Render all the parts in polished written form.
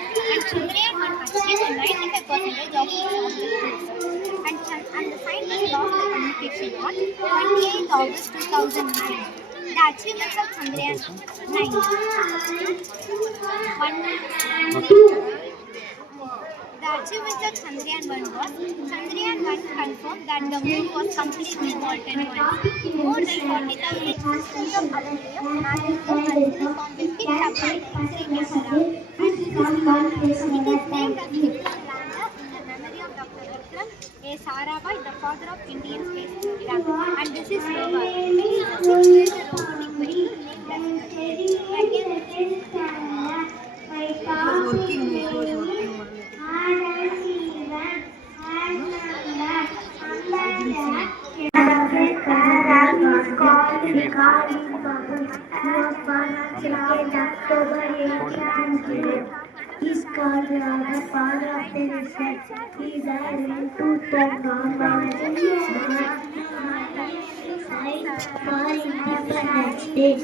and Chandrayaan 1 achieved 95% of its objectives. And the scientists lost the communication on 28 August 2009. The achievements of Chandrayaan 9. The achievements of Chandrayaan 1 was Chandrayaan 1 confirmed that the moon was completely molten once. More than 40,000 systems of aluminium, magnesium, and silicon were picked up by the X-ray camera. And this is it is named as Vikram lander in the memory of Dr. Vikram A. Sarabhai, the father of Indian space program. And this is rover. It is a 6-wheeled robotic vehicle named as He's called the father of the research. He's adding to the normal for Independence Day.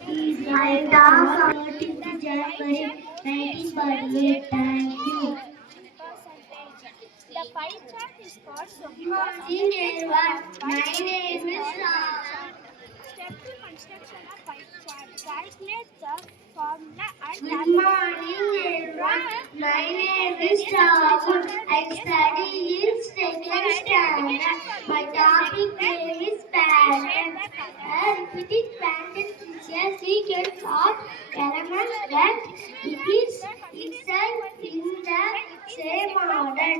He's right off 14th January 1948. Thank you. the pie chart is called so Good morning, everyone. My name is step to construction of pie chart. Calculate the formula and Good morning, everyone. My name is Rahul. I study in second standard. My topic name is patterns. Repeating patterns is a sequence of elements that it is inside in the same order.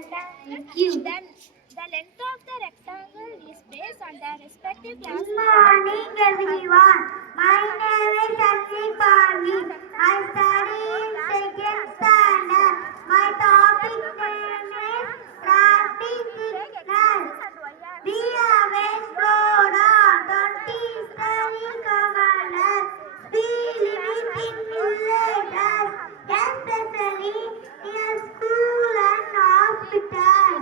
Thank you. Then the length of the rectangle is based on their respective class. Good morning, everyone. My name is Anjali. I study in second standard. My topic name is traffic signal. Be aware, slow down. Don't is the commander. Speed limit in millimeters, especially near school and hospital.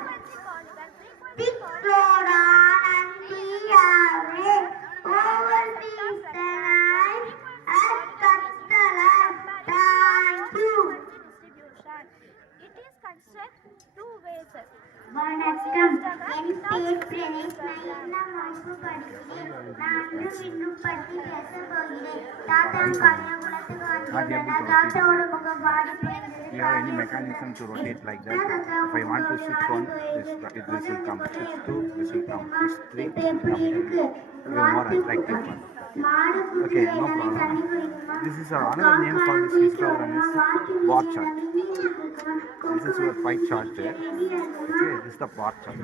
Big slow down and be aware. Overseas the line and cut the line. Thank you. It is constructed two ways. வணக்கம் என் பேர் பிரணேஷ் நான் 7ஆம் வகுப்பு படிக்கிறேன் நான் இன்னும் பற்றி பேச போகிறேன் தாத்தா கன்னியாகுளத்துக்கு வந்துள்ளனர் தாத்தாவோட முகம் வாடி You have any mechanism to rotate like that? If I want to switch one, this will come. Switch two, this will come. Switch three, it will come. It will be more attractive one. Okay, no problem. This is another name for this histogram is bar chart. This is your pie chart. Okay, this is the bar chart.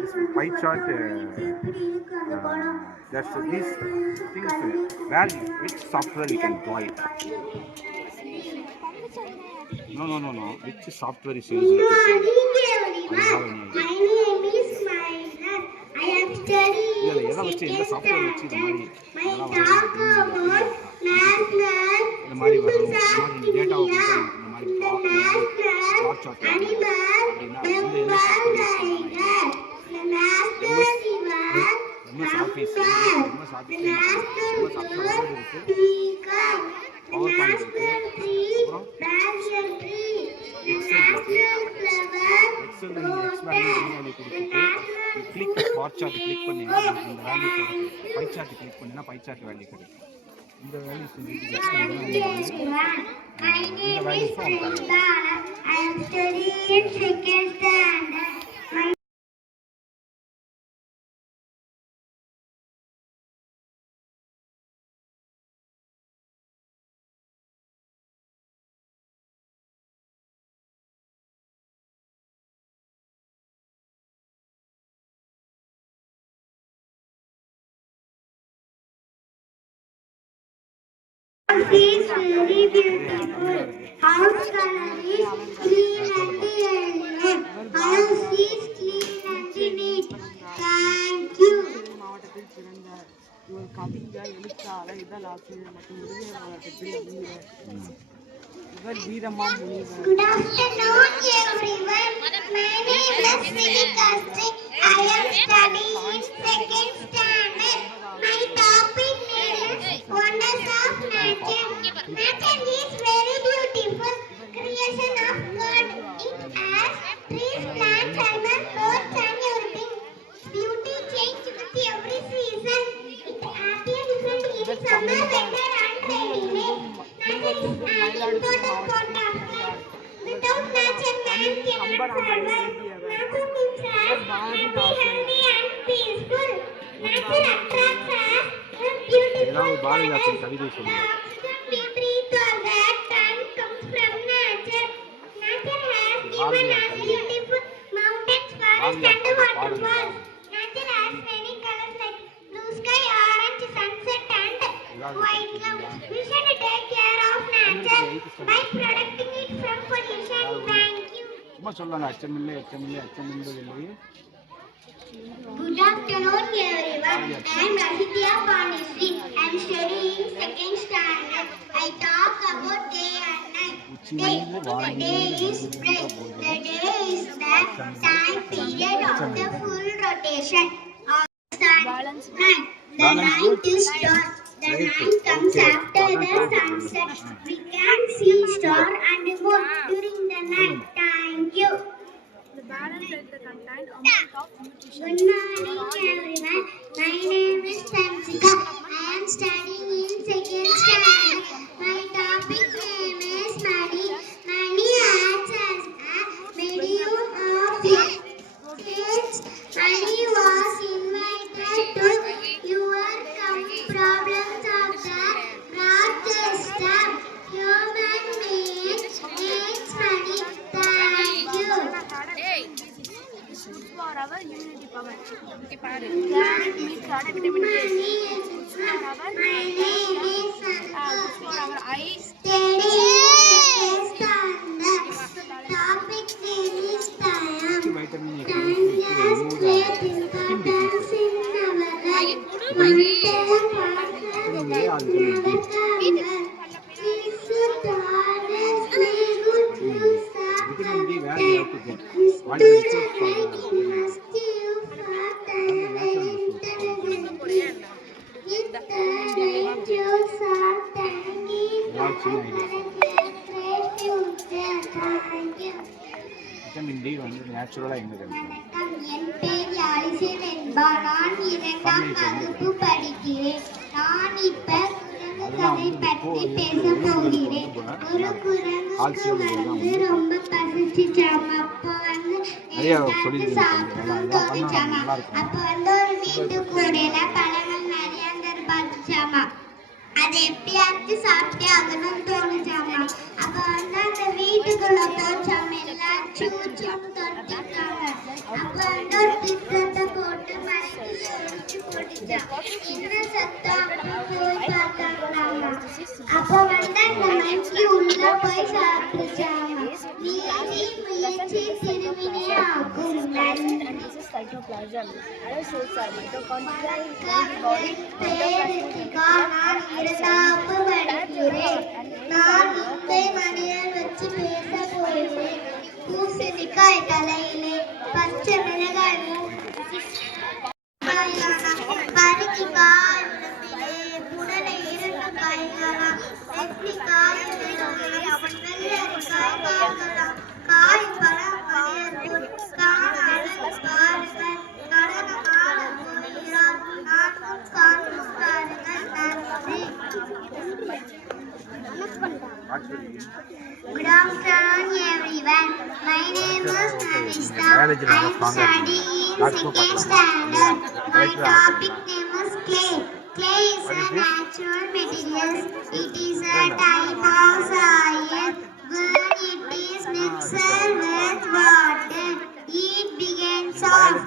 This pie chart, there's these things where which software you can draw it. No. Which software is used to draw it? My name is Maina. I am studying எதை வச்சு எந்த software வச்சு இந்த மாதிரி இந்த மாதிரி வரும் இந்த மாதிரி டேட்டாவை இந்த மாதிரி bar chart அப்படின்னா எந்த சாஃப்ட்வேர் MS Office சாஃப்ட்வேர் இருக்கு பவர் பாயிண்ட் இருக்கு அப்புறம் எக்ஸல் நீங்கள் எக்ஸ்பேண்ட் பண்ணி கொடுத்துட்டு கிளிக் பார் சார்ட் கிளிக் பண்ணிங்கன்னா இந்த வேல்யூ கிடைக்கும் பை சார்ட் கிளிக் பண்ணிங்கன்னா பை சார்ட் வேல்யூ கிடைக்கும் இந்த வேல்யூ இந்த values is very beautiful. House color is green and yellow. House is clean and neat. Thank you. மாவட்டத்தில் பிறந்த இவர் கவிஞர் எழுத்தாளர் இதழாசிரியர் மற்றும் விருது போராட்டத்தில் இவர் வீரமா முனிவர். Good afternoon, everyone. My name is Sinikasti. I am studying in second standard. My topic name is Wonders of Nature. Nature is very beautiful creation of God. It has trees, plants, animals, birds, and everything. Beauty changes with every season. It appears different in summer, winter, and rainy days. Nature is an important part of life. Without nature, man cannot survive. Nature means us to be healthy and peaceful. Nature attracts us with beautiful ஏதாவது Bharathidasan colors. கவிதை The சொல்லுங்க. oxygen we breathe all that time comes from nature. Nature has given us beautiful mountains, forests, and waterfalls. Nature has many colors like blue sky, orange sunset, and white clouds. We should take care of nature by protecting it from pollution. Thank you. சும்மா சொல்லலாம் அச்சமில்லை அச்சமில்லை அச்சமில்லை. Good afternoon, everyone. I am Rahitya Panisri. I am studying second standard. I talk about day and night. The day is bright. The day is the time period of the full rotation of the sun. The night is dark. The night comes after the sunset. We can see star and moon during the night. Thank you. The balance is the content amount of nutrition. Good morning, everyone. My name is Tansika. I am studying in second standard. My topic name is money. Money acts as a medium of exchange. Money was invented to overcome problems of the Rochester. Human beings needs money. Thank you. This is for our immunity power. Carrot means vitamin A. This is for our for our eyes. Topic name is time. Vitamin A Time has great importance in our life. One day அது சொல்லுங்க. we should always be good to Vitamin D where you have to get. What to is it for? must you for vitamin D வந்து நேச்சுரலாக எங்கே கிடைக்கும்? வணக்கம், என் பேர் யாழிசை வெண்பா. நான் 2ஆம் வகுப்பு படிக்கிறேன். நான் இப்ப குரங்குகளை பற்றி பேச போகிறேன். ஒரு குரங்குக்கு வந்து ரொம்ப பசிச்சுச்சாம். அப்போ வந்து எல்லாத்தையும் சாப்பிடணும்னு தோணுச்சாமா. அப்போ வந்து ஒரு வீட்டு கூடையில பழங்கள் நிறைய பார்த்துச்சாமா. அதை எப்படியாச்சும் சாப்பிட்டே ஆகணும்னு தோணுச்சாமா. அப்போ வந்து அந்த வீட்டுக்குள்ள போச்சாமா. எல்லாம் சூச்சும் தொட்டிருக்காங்க. அப்போ வந்து ஒரு திட்டத்தை போட்டு மறைச்சு ஒழிச்சு போட்டுச்சான். என்ன சத்தம் அப்படின்னு போய் பார்த்தாங்களாமா. அப்போ வந்து அந்த மனுஷி உள்ள போய் சாப்பிட்டுச்சாமா. நீதி முயற்சி திருவினை ஆகும். Cytoplasm. Other cells are mitochondria in the body. நான் 2ஆவது படிக்கிறேன். நான் இத்தை மணியல் வச்சு பேச போகிறேன். பூசணிக்காய் தலையிலே பச்சை மிளகாய் பருத்திக்காய் உடம்பிலே புடலை 2 காய்களாம். வெற்றிக்காய் வெள்ளரிக்காய் பார்க்கலாம். காய் பழம் மணியல் காணாமல் பாருங்கள். நடனமான போகிறார். நானும் காணும் பாருங்கள். நன்றி. Good afternoon, everyone. My name is Navista. I am studying in second standard. My topic name is clay. Clay is a natural material. It is a type of soil. When it is mixed with water, it begins off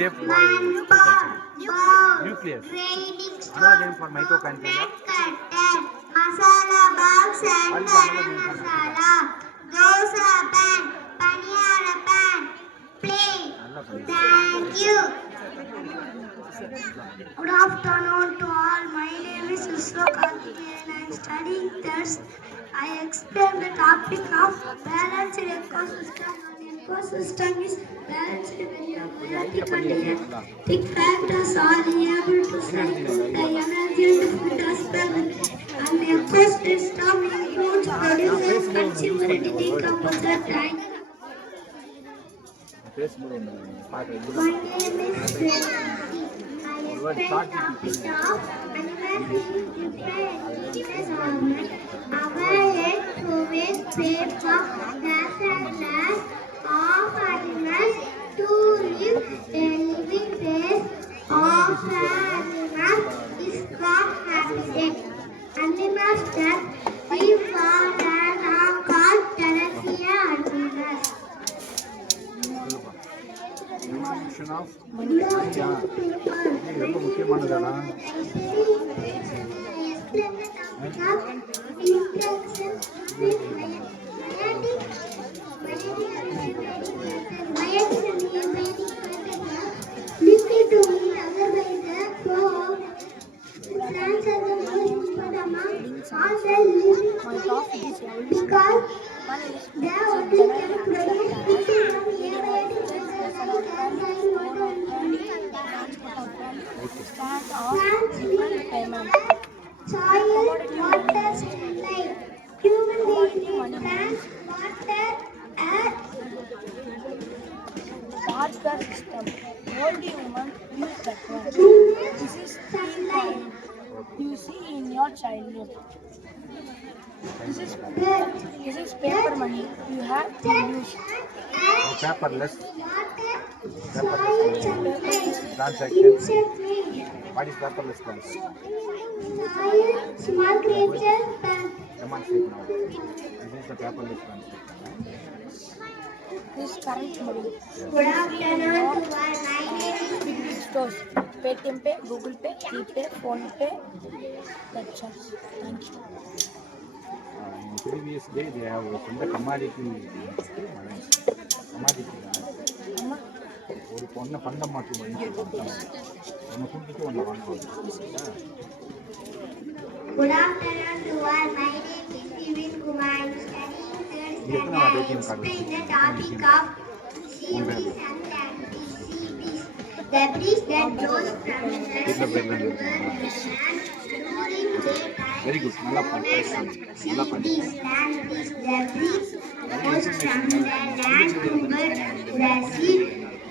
oven, manpot, bowl, Nucleus. grinding Another stone, name for mitochondria. nut cutter, masala box and garam masala, dosa pan, paniyara pan, plate. Thank you. Good afternoon to all. My name is Suslokanti and I am studying third. I explain the topic of balanced ecosystem. An ecosystem is balanced when you have multiple genetic factors are able to cycle the energy and food as well. An ecosystem includes producers, consumers, decomposer, time. My name is Srinath. I explain topic of animal being different avoid to make space for grass and land of animals to live. A living place of animals is called habitat. Animals that live on land are called terrestrial animals. Evolution of இது ரொம்ப முக்கியமானதாடா. Because they only can produce soil, water, sunlight. Human beings, plants, water, air. Water system. Only human use that one. This is Sunlight. you see in your childhood. This is Earth. paper money. You have to use. Paperless Water, soil, sunlight. transaction. Insect, What is paperless plans? soil, small creatures, plants. Demonstrate now. This is the paperless plans. This current money. Good afternoon to all. My name is Stores. Paytm Pay, Google Pay, GPay, Phone Pay. That's all. Thank you. In previous day, they have from the commodity. ஒரு பொண்ணை பண்டம் மாற்றி ஒன்று கூட்டிட்டு ஒன்று வாங்குவாங்க. Good afternoon to all. My name is Sivin Kumar. I am studying third standard. I explain the topic of seaweeds and anti-seaweeds. The breeze that blows from the land over the land during daytime Very good. நல்லா known பண்ணி as நல்லா பண்ணி sea breeze. Land breeze. The breeze blows from the land over the sea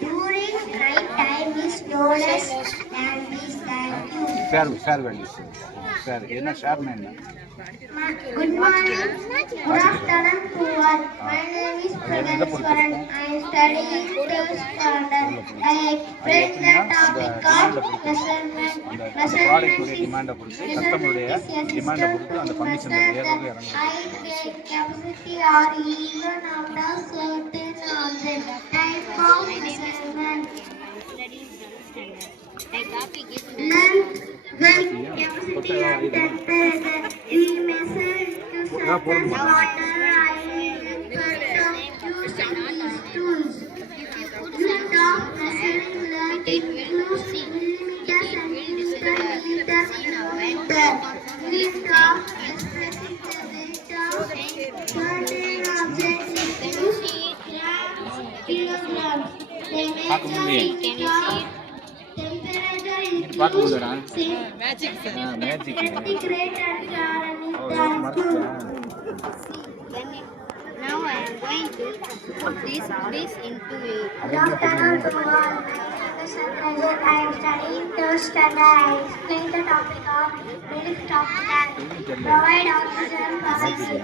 during dry time is known as land breeze. Thank you. Share values share என்ன ஷேர்னா என்ன? Good morning. Good afternoon to all. My name is Praganeshwaran. I am studying third standard. I explain the topic of measurement. ப்ராடக்ட்டுடைய டிமாண்டை பொறுத்து கஸ்டமருடைய டிமாண்டை பொறுத்து அந்த commission ஏறது இறங்கும். Height, weight, capacity are even out of certain object. Type of measurement. Length, width, capacity and temperature. We measure to surface water. Use tools. Unit of measuring length includes millimeters, centimeters, meters, kilometer. Unit of expressing the weight of certain objects includes grams, kilograms. The nature is temperature includes பார்க்கும்போதுடா magic sir. Magic centigrade and Fahrenheit. Now I am going to put this into a Good afternoon to all. My name is Sandrajan. I am studying third standard. I explain the topic of relief of tank. Provide oxygen for oxygen.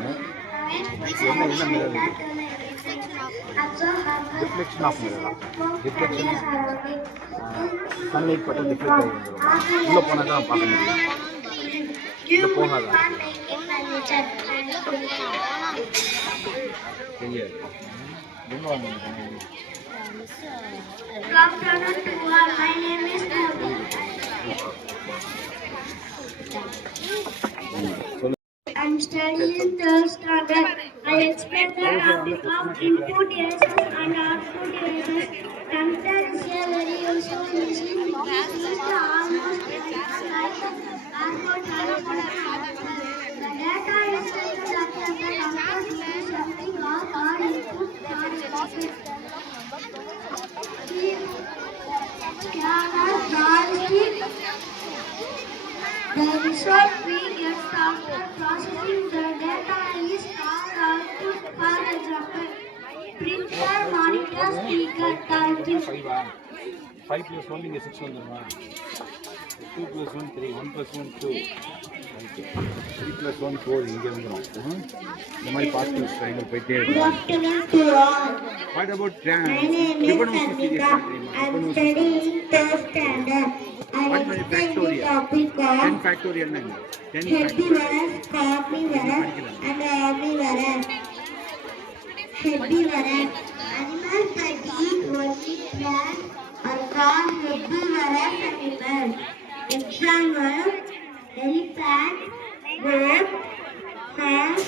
Reflection of reflection sunlight பட்டு deflect ஆகி வந்துடும். உள்ளே போனால் தான் பார்க்க முடியும். உள்ளே போகாதான் தெரியாது. எங்கே வாங்க Good afternoon to all. My name is Nabi. I am studying third standard. I explain the topic of input erasers and output erasers. Computer is a very useful machine. It is used almost like barcode manufacturer. The data is taken after the computer is something or card input scanner, joystick. The result we get from என்ன 5 5 + 1 இங்கே 6 வந்துருமா 2 + 1 3 1 + 1 2 right 3 + 1 4 இங்கே வந்துடும் இந்த மாதிரி positive triangle போயிட்டே Good இருக்கும் afternoon to all. What about My name is Samita. I am studying third standard. I What will is explain the factorial? topic 10 of factorial என்ன 10 herbivores, carnivorous, and omnivorous. Herbivorous. Animals that eat only plants are called herbivorous animals. Example: elephant, goat, horse,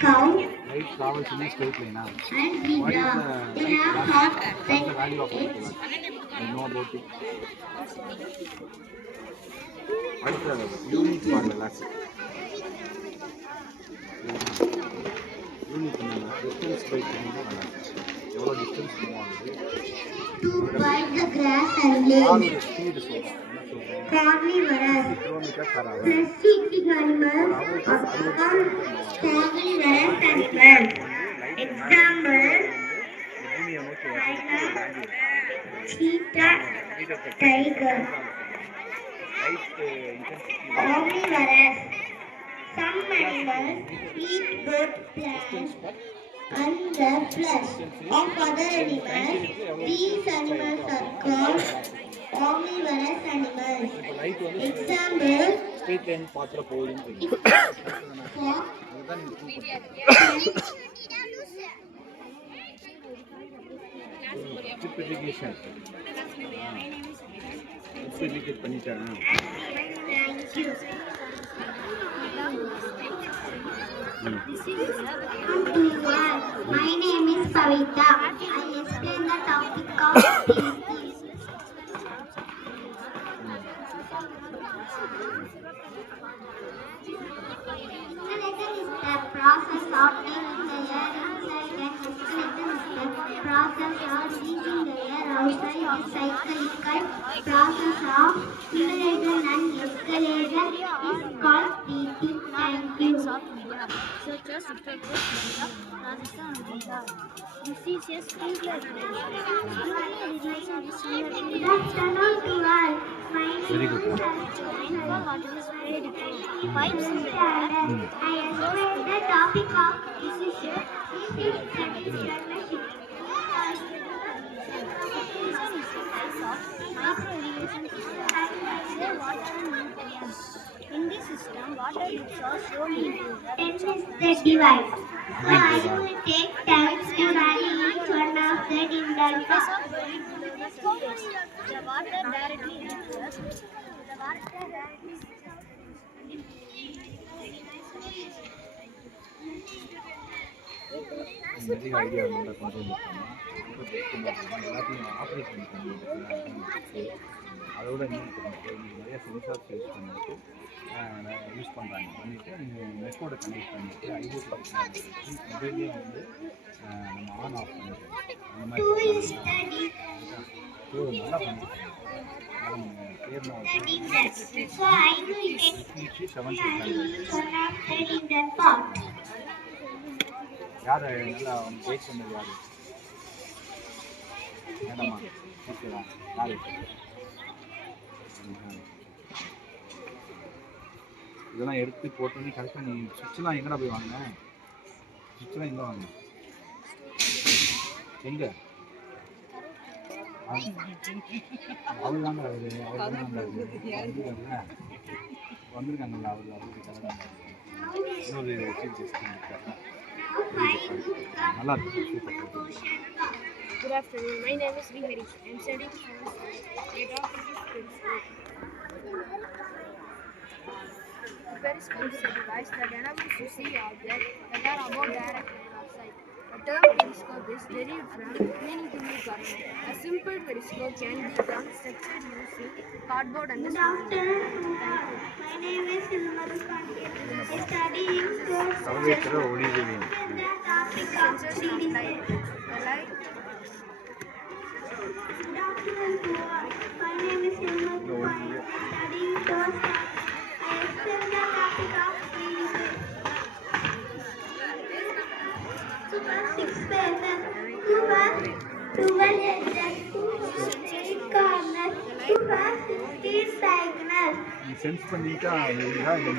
cow, light travels in a straight line and what is zebra. the They have light hot what is the value of light velocity I know about it what is the unit for velocity unit என்னன்னா distance by time தான் velocity எவ்வளோ distance move ஆகுது to bite the grass and live. ஆகுது speed சொல்கிறோம் என்ன சொல்கிறோம் Carnivorous. Kilometre per hour Flesh-eating animals are called carnivorous animals. Example: பூமியை நோக்கி வரதுக்கு cheetah, tiger. Light intensity Omnivorous. Some animals eat both plants and the flesh of other animals. These animals are called omnivorous animals. Light வந்து Example: straight line பாத்தில் போகுதுன்னு தெரியும் fox, அதுதான் நீங்கள் ட்ரிப்ளிகேஷன் triplicate பண்ணிட்டேன் thank you. My name is Pavita. I explain the topic of species. Skeleton is the process of taking the air inside and skeleton is the process of releasing the air outside. The cyclical process of inhalation and exhalation is called breathing. Thank you. Researchers Uttar Pradesh, Rajasthan, and Bihar. This is a sprinkler system. Good afternoon to all. My Very name good. is Rainfall water is very different. Pipes in the air. I explain the topic of precision. This is studies partnership. Micro-irrigation system. Save water and nutrients. In this system, water is slowly improved. 10 is the device. So I will take time to write each one of them in the box. The water directly enters. The water directly நிறைய idea வந்து கொண்டு வந்துருக்கோம் எல்லாத்தையும் operate பண்ணிட்டு அதோட இன்னும் நிறைய sensors use பண்ணிட்டு யூஸ் பண்ணுறாங்க பண்ணிவிட்டு நீங்கள் நெட்டோட கனெக்ட் பண்ணிவிட்டு ஐஓடி மொபைல்லே வந்து நம்ம ஆன் ஆஃப் பண்ணிக்கலாம் அந்த மாதிரி நல்லா பண்ணிருக்காங்க நீங்கள் தேர்னா So I will take 70 each one of them in the box. யார் நல்லா அவங்க வெயிட் பண்ணது யார் மேடமா ஓகேவா யார் இதெல்லாம் எடுத்து போட்டு கரெக்டாக நீ சுவிட்செலாம் எங்கடா போய் வாங்கின சுவிட்செலாம் எங்கே வாங்கின எங்கே அவர் தாங்க அவர் வந்திருக்காங்கல்ல அவருக்கு கலந்தாங்க இன்னொரு சீஃப் கெஸ்ட் நல்லா இருக்கு super Good afternoon. My name is Vihari. I am studying science. My topic is periscope. Periscope is a device that enables to see objects that are above direct line of sight. The term periscope is derived from meaning to look up. A simple periscope can be constructed using cardboard and Good stone. afternoon. My name is Hilmar Pandya. I study in fourth சர்வேக்கிற ஒளிவியல் the topic of Sensors of light. The light Good afternoon to all. My name is Hilmar Pandya. I study in fourth. I explain the topic of freezing. 50 seconds. Sense பண்ணிட்டா இல்லையா இல்லை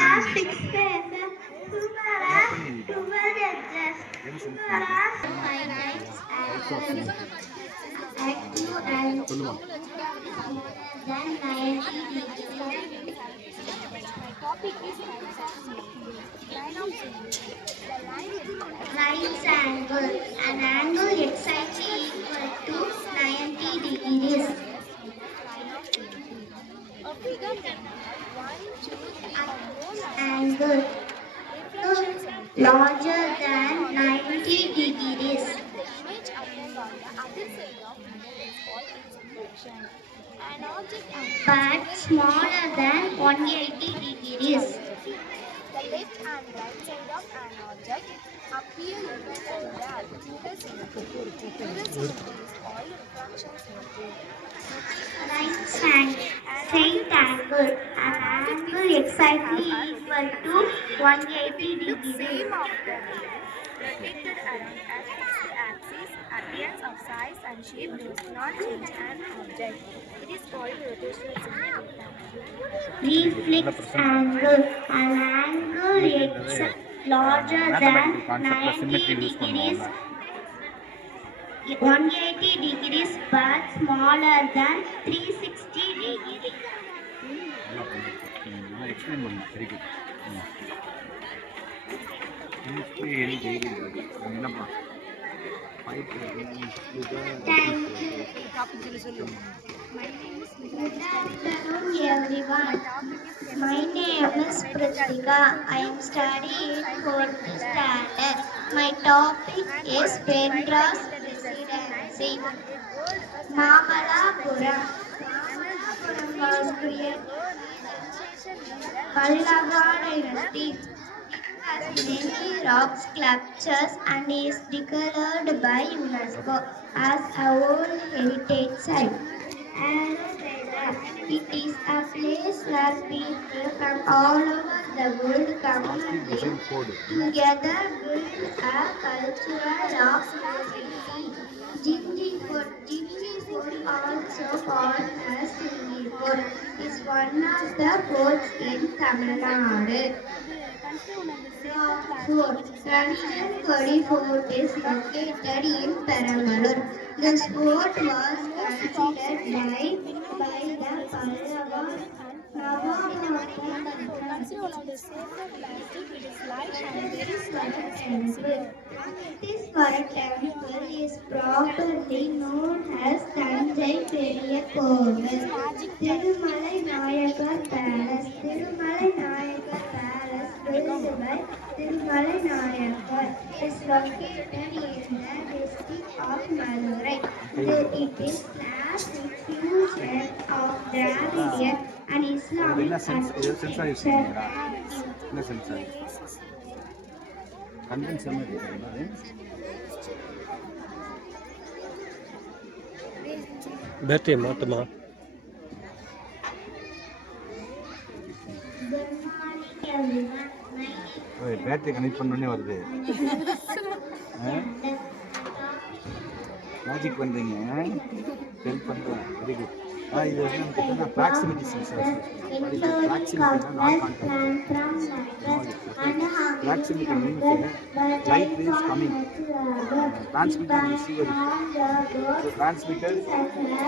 Last 6 days. Last 12 edges. Last 5 times. Active and சொல்லுமா then 90 degrees. Right angle. An angle exactly equal to 90 degrees. Angle larger than 90 degrees. But smaller than 180 degrees. The left and right side of an object appear even older at Tudor symmetry. Tudor symmetry is called refraction symmetry. Right angle. An angle exactly equal to 180 degrees. Same of the rotated around a fixed axis, appearance of size and shape does not change an object. It is called rotational symmetry. Reflex angle. An angle larger than 90 degrees. 180 degrees but smaller than 360 degrees. Explain பண்ணுங்க very good என்னப்பா Thank you. Good afternoon, everyone. My name is Prithika. I am studying 4th standard. My topic is Pendra's residency. Mamalapuram. Mamalapuram was created Pallava dynasty. Has many rock sculptures and is declared by UNESCO as a World Heritage Site. It is a place where people from all over the world come together build a cultural of Jinji food. Jinji food, also called as Jinji food, is one of the foods in Tamil Nadu. Traditional Kodi fort is located in Perambalur. This fort was considered by the Pallavas Consider one of the sacred plastic. It is light and very expensive. This temple is properly known as Tanjai Periya Kovel. Thirumalai Nayakar Palace. Thirumalai Nayakar Palace built by Thirumalai Nayakar is located in the district of Madurai. It is classed with fusion of Dravidian and Islamic என்ன sensor use பண்ணுறீங்களா என்ன sensor convince மாதிரி battery மாட்டுமா battery connect பண்ணோடனே வருது magic பண்ணுறீங்க help பண்ணுறேன் very good இது வந்து பார்த்தீங்கன்னா ப்ராக்சிமிட்டி சென்சார் ப்ராக்சிமிட்டினா நான் contact proximity means light waves coming transmitter and receiver. So transmitter,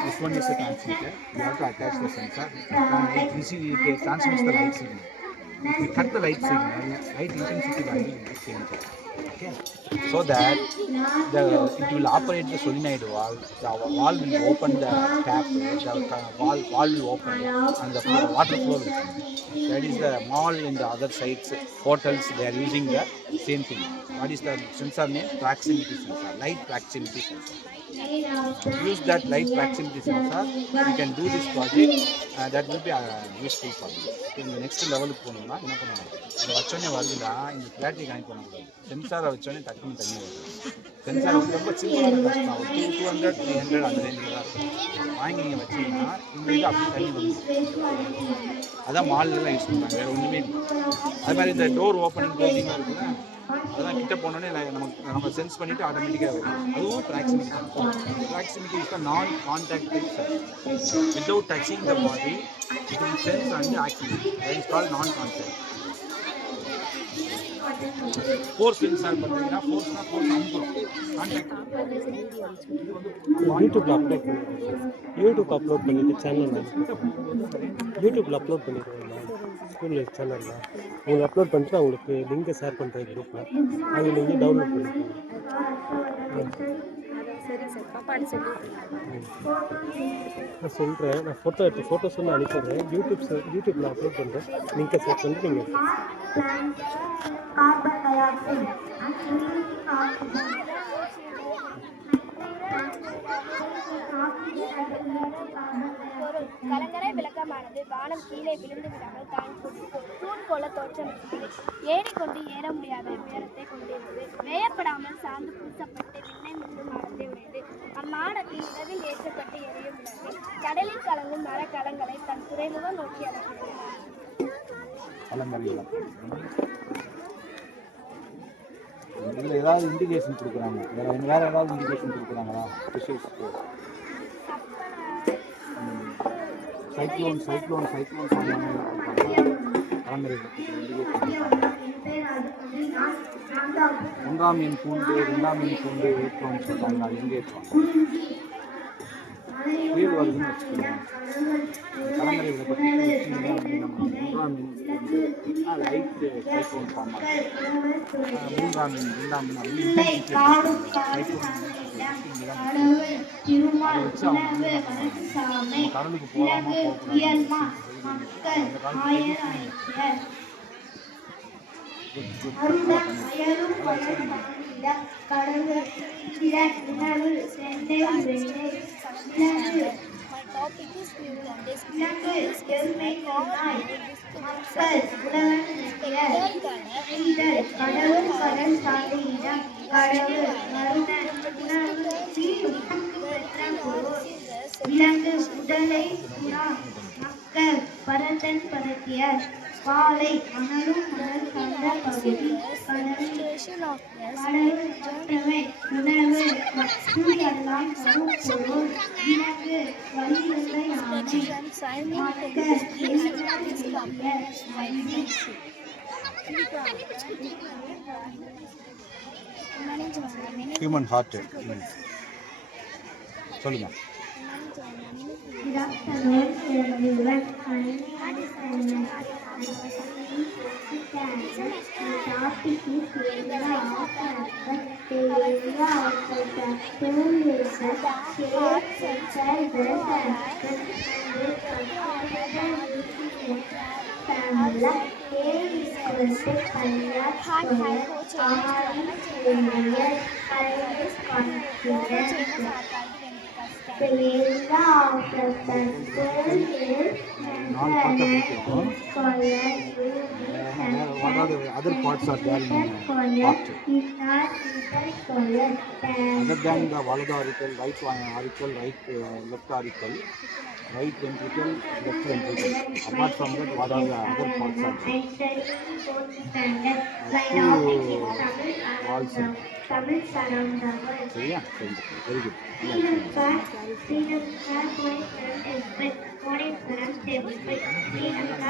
this one is a transmitter. You have to attach the sensor. It transmits the light signal. If we cut the light signal, light intensity value will change. Okay, so that it will operate the solenoid valve. The valve will open the tap. The valve will open and the water flow will come. That is the mall in the other sites, hotels, they are using the same thing. What is the sensor name? Proximity sensor, light proximity sensor. Use that light proximity sensor, you can do this project, that will be useful for you. In the next level, என்ன பண்ணுவாங்க இதை வச்சோடனே வருதுன்னா இந்த battery connect பண்ணக்கூடாது சென்சாரை வச்சோடனே டக்குன்னு தண்ணி வருது சென்சார் வந்து ரொம்ப சிம்பிளான கஷ்டம் ஒரு 200 300 அந்த ரேஞ்சில் தான் இருக்கும் வாங்கி நீங்கள் வச்சிங்கன்னா இந்த இது அப்படி தண்ணி வருது அதான் மால்லாம் யூஸ் பண்ணுறாங்க வேறு ஒன்றுமே இல்லை அது மாதிரி இந்த டோர் ஓப்பனிங் க்ளோசிங்காக இருக்குல்ல அதெல்லாம் கிட்ட போனோடனே நம்ம சென்ஸ் பண்ணிட்டு ஆட்டோமேட்டிக்காக வரும். அதுவும் ப்ராக்சிமிட்டி இஸ் த நான் contact sense. Without touching the body it will sense and activate. That is called நான் கான்டாக்ட். ஃபோர்ஸ் சென்ஸ் பார்த்தீங்கன்னா ஃபோர்ஸ் அனுப்புறோம். கான்டாக்ட் யூடியூப்ல அப்லோட் பண்ணிட்டு சேனல் யூடியூப்ல அப்லோட் பண்ணிடுவேன் ஸ்கூலில் சேனலில் உங்களுக்கு அப்லோட் பண்ணிட்டு அவங்களுக்கு லிங்கை ஷேர் பண்ணுறேன் குரூப்பில். அது நீங்கள் டவுன்லோட் பண்ணிக்கோங்க. சரி சார் பாப்பாடி சொல்லி நான் சொல்கிறேன். நான் ஃபோட்டோஸ் வந்து அனுப்பிடுறேன். யூடியூப்பில் அப்லோட் பண்ணுறேன். லிங்கை ஷேர் பண்ணிட்டு நீங்கள் carbon dioxide and releasing oxygen. கலங்கரை விளக்கமானது வானம் கீழே விழுந்து விடாமல் தான் தூண் போல தோற்றமளித்தது. ஏறிக்கொண்டு ஏற முடியாத உயரத்தை கொண்டிருந்தது. வேயப்படாமல் சார்ந்து பூசப்பட்டு விண்ணை முன்னும் மாடத்தை உடையது. அம்மாடத்தில் இரவில் ஏற்றப்பட்டு எரியும் விளக்கு கடலில் கலங்கும் மரக்கலங்களை தன் துறைமுகம் நோக்கி அழைக்கிறது. இதில் ஏதாவது இண்டிகேஷன் கொடுக்குறாங்க, வேற ஏதாவது இண்டிகேஷன் கொடுக்குறாங்களா? சைக்ளோன் ஒன்றாம் எண் கூண்டு 2ஆம் எண் கூண்டு ஏற்றோம்னு சொல்கிறாங்க. அது எங்கே ஏற்றுவாங்க? கீழ் வருதுன்னு வச்சுக்கோங்க. கலங்கரை விளக்கத்தை ஒன்றாம் எண் லைட்டு சைக்ளோன் ஃபார்ம் ஆகும். 3ஆம் எண் 2ஆம் எண் அதை வச்சு அவங்க கடலுக்கு போகாமல் விலங்கு உடலை மக்கள் பரதன் பரத்தியர் பாலை மணலும் மணல் சார்ந்த பகுதி கடவுள் தோற்றவை உணவு சூரியெல்லாம் பொருள் விலங்கு வலியுள்ள ஹியூமன் ஹார்ட் சொல்லுங்க. The area of the circle is what are the other parts are there in the heart? Other than the Valada auricle, right auricle, left auricle, right ventricle, left ventricle. Apart from that, what are the other parts are there? Walls. Tamil surround the world. Yeah, very good. In fact, Sri Lanka temple, Kodeswaram temple, Sri Lanka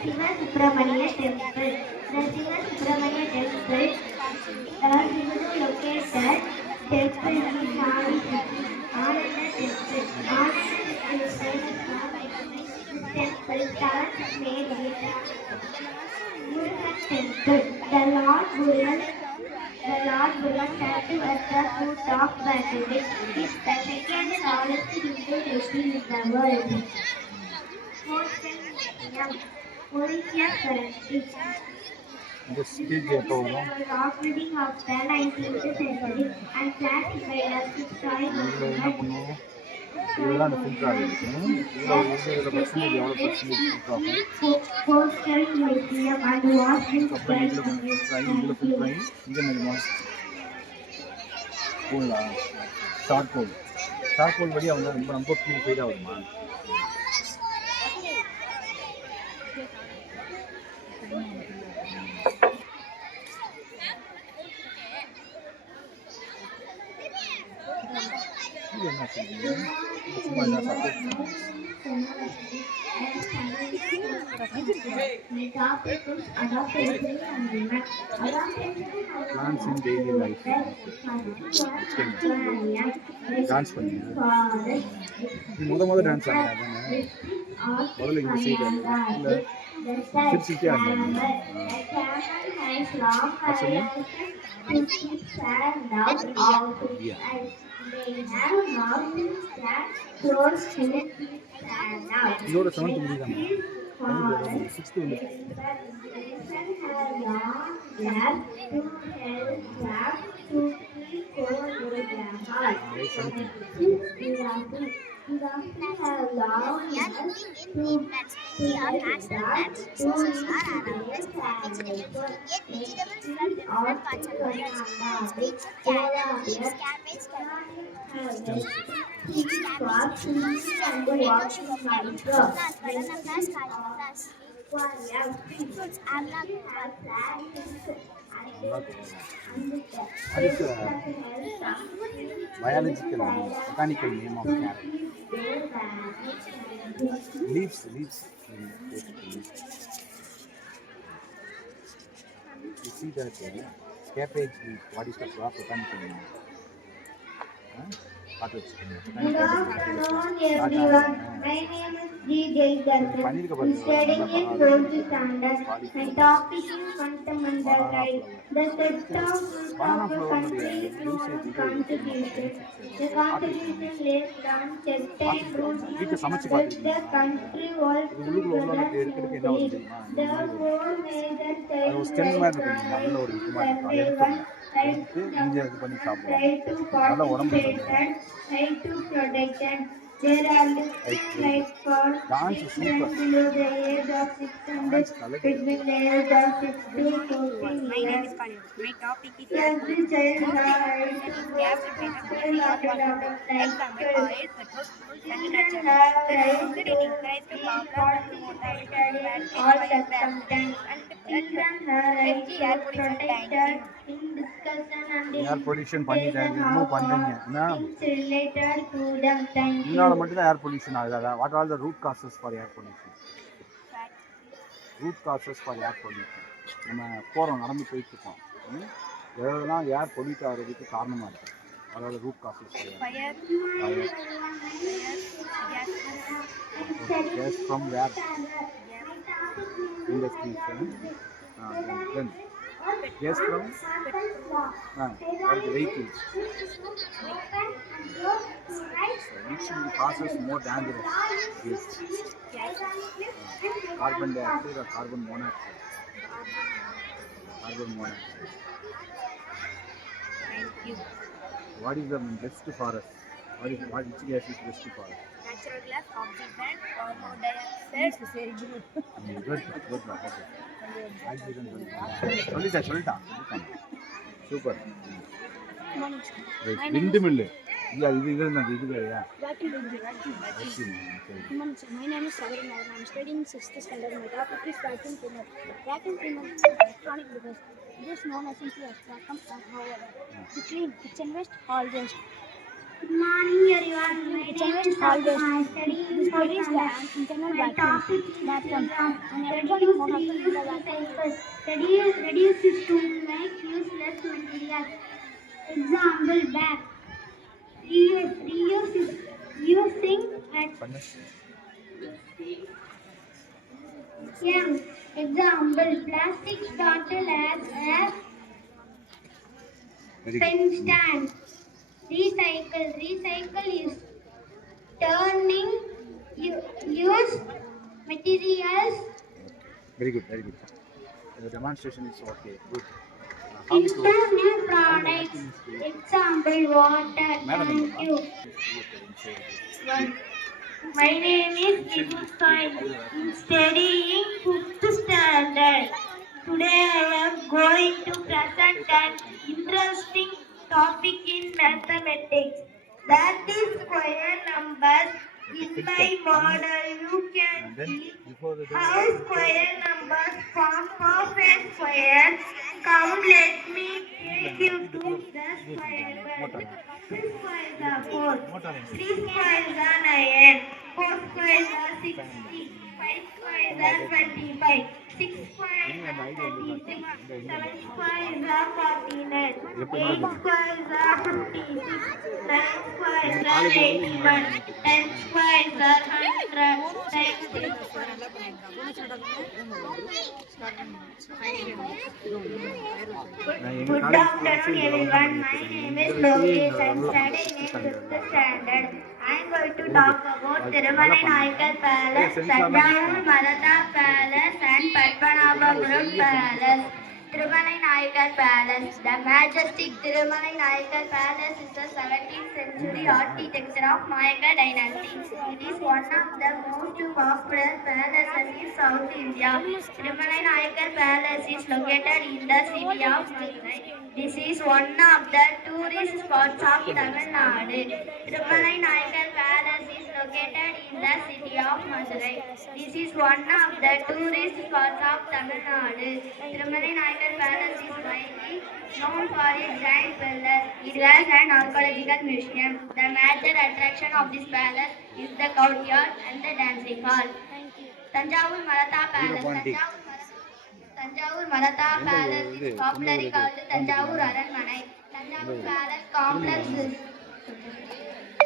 Shiva Subramania temple. The Shiva Subramania temple is located temple is Ananda temple. Temple stands made with Murugan temple. The Lord Buddha statue at the foot of Bangladesh is the second tallest Hindu temple in the world. Mauritian currency. The speech Offering of the 19th century and classified as historic monument. இதுதான் அந்த filter ஆகிருக்கு. இதில் percentage எவ்வளோ percentage filter ஆகும்? Coastal Museum and Washington அப்புறம் இதில் filter ஆகி இங்கே நினைமா ஸ்கூலா சார்கோல் வழியாக வந்து ரொம்ப பியூரிஃபைடாக வருமா? இது என்ன சொல்றீங்க? சும்மா என்ன support plants in daily life. Dance பண்ணீங்க? நீ முத டான்ஸ் ஆடினா தானே? முதல்ல இங்கே சைடு இல்லை சிரிச்சுட்டே ஆடினாங்க. இதோட 7th முடியுதாங்க? 6th வந்து biological mechanical name of carrot. Leaves. You see that cabbage leaf. What is the botanical name? Good afternoon, everyone. My name is G. Jaydarkar. Studying in 12th standard. My topic is fundamental rights. The set of rules of the country through constitution. The constitution lays down certain rules that the country was to. The four major right to participation, right to protection. There are listed rights for children below the age of 600, between the age of 6 to 14 years. My topic is Every child has right to physical and development like skills. Children have right to participate in all circumstances. Children have right to protection in discussion and air pollution பண்ணிட்டேன், remove பண்ணுறீங்க என்ன? related to them. Thank you. இதனால மட்டும் தான் air pollution ஆகுதா? What are the root causes for air pollution? நம்ம போகிறோம், நடந்து போயிட்டுருக்கோம், எதெல்லாம் ஏர் பொல்யூட் ஆகிறதுக்கு காரணமாக இருக்குது? அதாவது root causes gas from where industries, then gas from the vehicles, which causes more dangerous gas, carbon dioxide or carbon monoxide. Thank you. What is the best for us? Which gas is best for us? Natural gas, oxygen, carbon dioxide. Good. சொல்லிட்டான் super. விண்டு mill இல்லை, இது வேறையா? My name is Sagar Nair. I am studying 6th standard. My topic is vacuum cleaner. Vacuum cleaner is an electronic device. It is known as simply as vacuum or however. To clean kitchen waste, all waste. Good morning, everyone. My name is Salma. I study in This 4th is the standard. internal My topic vacuum. is An electronic mode of reuse the vacuum. recycle. Reduce is to make useless materials. Example, bag. Reuse is using at example, plastic bottle as pen stand. Recycle is turning used materials Very good. The demonstration is okay. Good. How into to new products. Example, water. Thank you. My name is Nibukai. I'm studying 5th standard. Today I am going to present an interesting topic in mathematics. That is square numbers. In my model, you can And then see before the how square numbers form of a square. Come, let me take you to the square world. 6 squares are 4, 3 squares are 9, 4 squares are 60, 5 squares are 25, 6 squares are 36, 7 squares are 49, 8 squares are 56, 9 squares are 81, 10 squares are 100, 9 Good afternoon, everyone. My name is Lokesh. I am studying in 5th standard. I am going to talk about Tirumalai Nayakar Palace, Tanjavur Maratha Palace, and Padmanabhapuram Palace. Tirumalai Nayakar Palace. The majestic Tirumalai Nayakar Palace is the 17th century architecture of Nayakar dynasty. It is one of the most popular palaces in South India. Tirumalai Nayakar Palace is located in the city of Madurai. This is one of the tourist spots of Tamil Nadu. Tirumalai Nayakar Palace is located in the city of Madurai. This is one of the tourist spots of Tamil Nadu. Tirumalai Nayakar Palace is widely known for its giant pillars. It has an archaeological museum. The major attraction of this palace is the courtyard and the dancing hall. Tanjavur Maratha Palace. Tanjavur Maratha Palace is popularly called Tanjavur Aranmanai. Tanjavur Palace complex is